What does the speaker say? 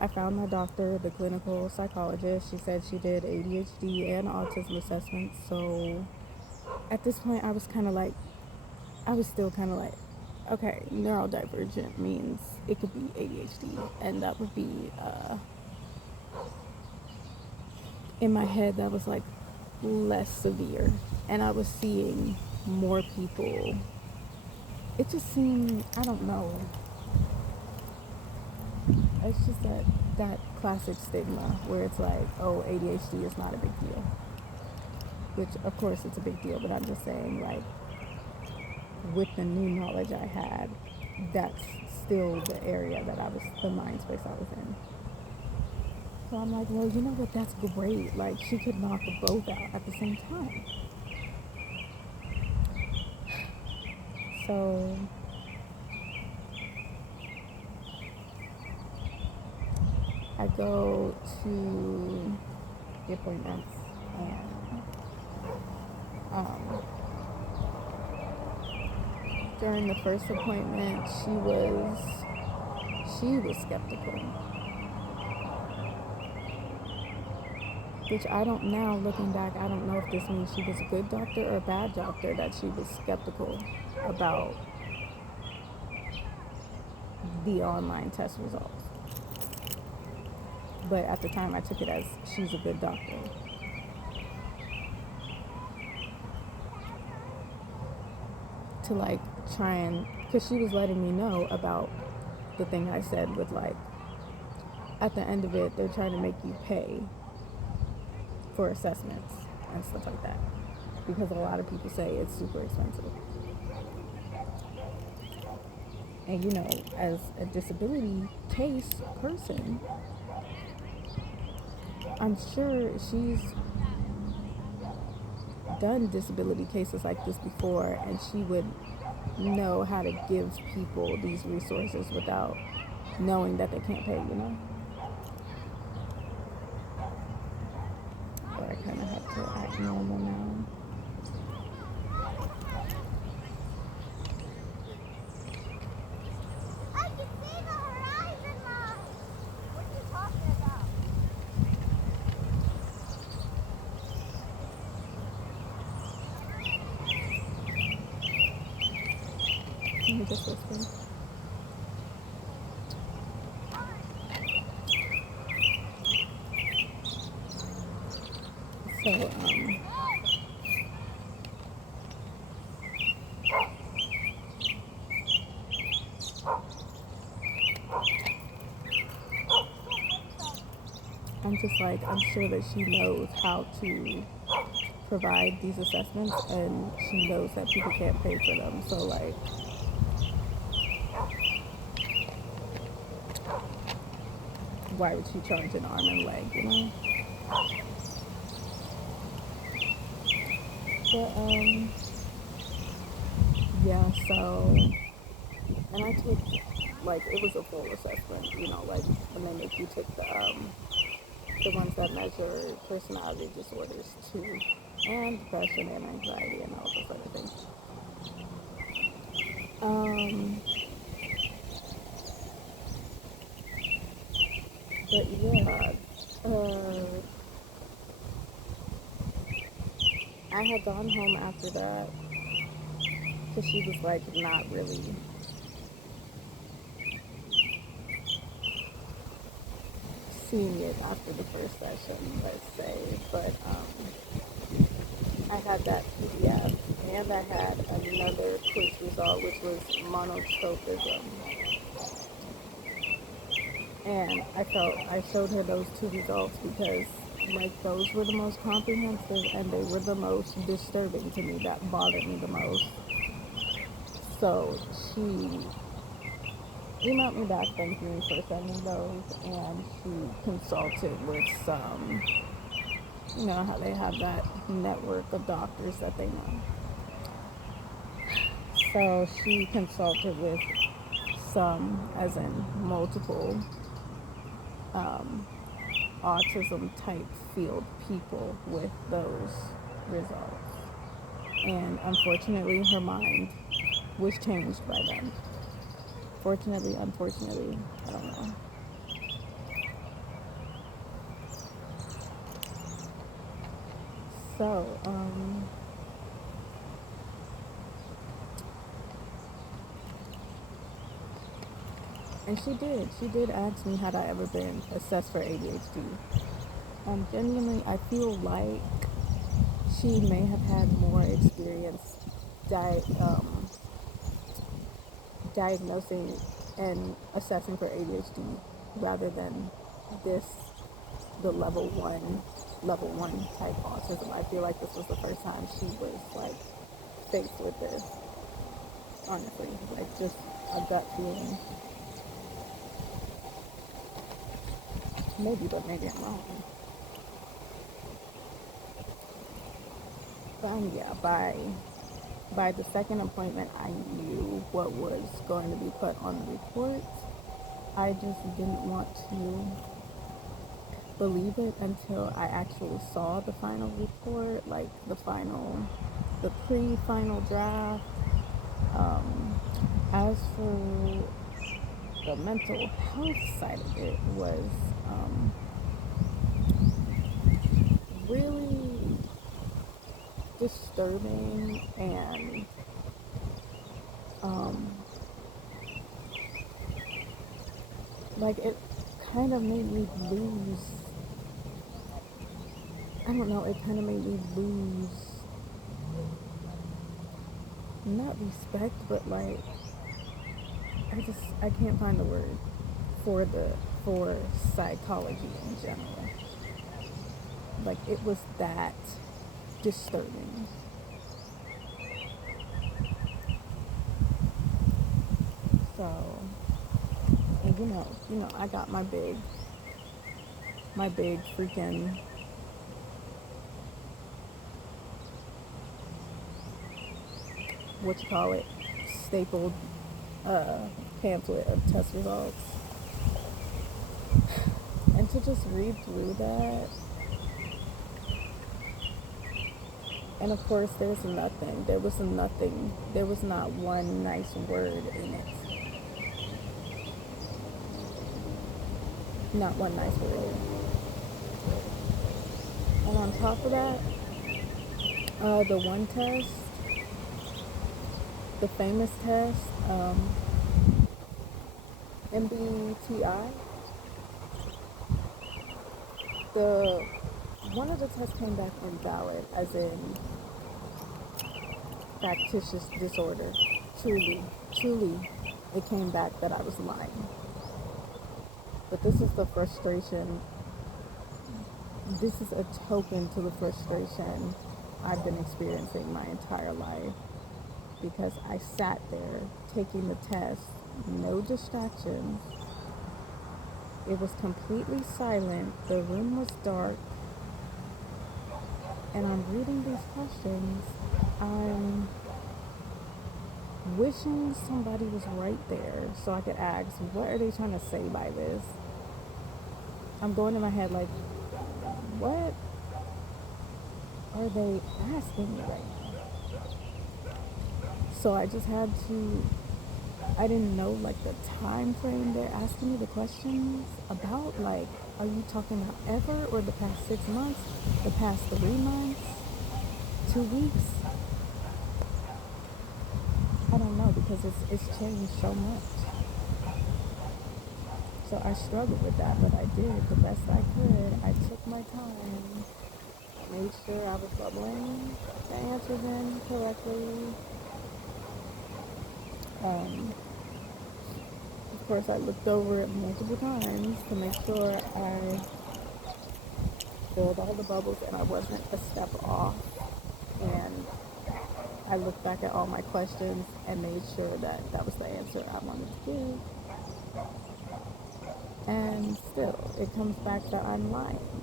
I found my doctor, the clinical psychologist. She said she did ADHD and autism assessments. So at this point, I was still kind of like, okay, neurodivergent means it could be ADHD, and that would be in my head that was like less severe, and I was seeing more people. It just seemed, I don't know, it's just that classic stigma where it's like, oh, ADHD is not a big deal, which of course it's a big deal, but I'm just saying, like, with the new knowledge I had, that's still the area that the mind space I was in. So I'm like, well, you know what, that's great, like she could knock both out at the same time. So I go to the appointments, and um, during the first appointment, she was skeptical, which I don't, now looking back, I don't know if this means she was a good doctor or a bad doctor that she was skeptical about the online test results. But at the time, I took it as she's a good doctor. To like try and, because she was letting me know about the thing I said with like, at the end of it, they're trying to make you pay for assessments and stuff like that, because a lot of people say it's super expensive. And you know, as a disability case person, I'm sure she's done disability cases like this before, and she would know how to give people these resources without knowing that they can't pay, you know? But I kind of have to act normal now. I can see the horizon, Mom. What are you talking about? Let me just whisper. So, I'm just like, I'm sure that she knows how to provide these assessments, and she knows that people can't pay for them. So, like, why would she charge an arm and leg, you know? But, yeah, so, and I took, like, it was a full assessment, you know, like, when they make you take the ones that measure personality disorders too, and depression and anxiety and all those other things. But yeah, I had gone home after that because she was like not really seeing it after the first session, let's say. But I had that PDF, and I had another quiz result, which was monotropism. And I showed her those two results because, like, those were the most comprehensive and they were the most disturbing to me, that bothered me the most. So she emailed me back thanking me for sending those, and she consulted with some, you know, how they have that network of doctors that they know. So she consulted with some, as in multiple, autism type field people with those results. And unfortunately, her mind was changed by them. Fortunately, unfortunately, I don't know. So, and she did ask me had I ever been assessed for ADHD. Genuinely, I feel like she may have had more experience di- um, diagnosing and assessing for ADHD rather than this, the level one type autism. I feel like this was the first time she was like faced with this, honestly. Like just a gut feeling. Maybe, but maybe I'm wrong. But yeah, by the second appointment, I knew what was going to be put on the report. I just didn't want to believe it until I actually saw the final report, like the pre-final draft. Um, as for the mental health side of it, was really disturbing and um, like it kind of made me lose. I don't know. It kind of made me lose not respect, but like I can't find the word for the for psychology in general. Like it was that disturbing. So, and I got my big freaking what you call it, stapled uh, pamphlet of test results, and to just read through that, and of course, there was not one nice word in it, not one nice word. And on top of that, the one test, the famous test, MBTI, the one of the tests came back invalid, as in factitious disorder. Truly, truly, it came back that I was lying. But this is the frustration. This is a token to the frustration I've been experiencing my entire life because I sat there taking the test, no distractions. It was completely silent. The room was dark. And I'm reading these questions. I'm wishing somebody was right there so I could ask, what are they trying to say by this? I'm going in my head like, what are they asking me right now? So I just had to, I didn't know like the time frame they're asking me the questions about. Like, are you talking about ever or the past 6 months, the past 3 months, 2 weeks? I don't know because it's changed so much. So I struggled with that, but I did the best I could. I took my time, made sure I was bubbling the answers in correctly. Um, of course, I looked over it multiple times to make sure I filled all the bubbles and I wasn't a step off. And I looked back at all my questions and made sure that that was the answer I wanted to give. And still, it comes back that I'm lying.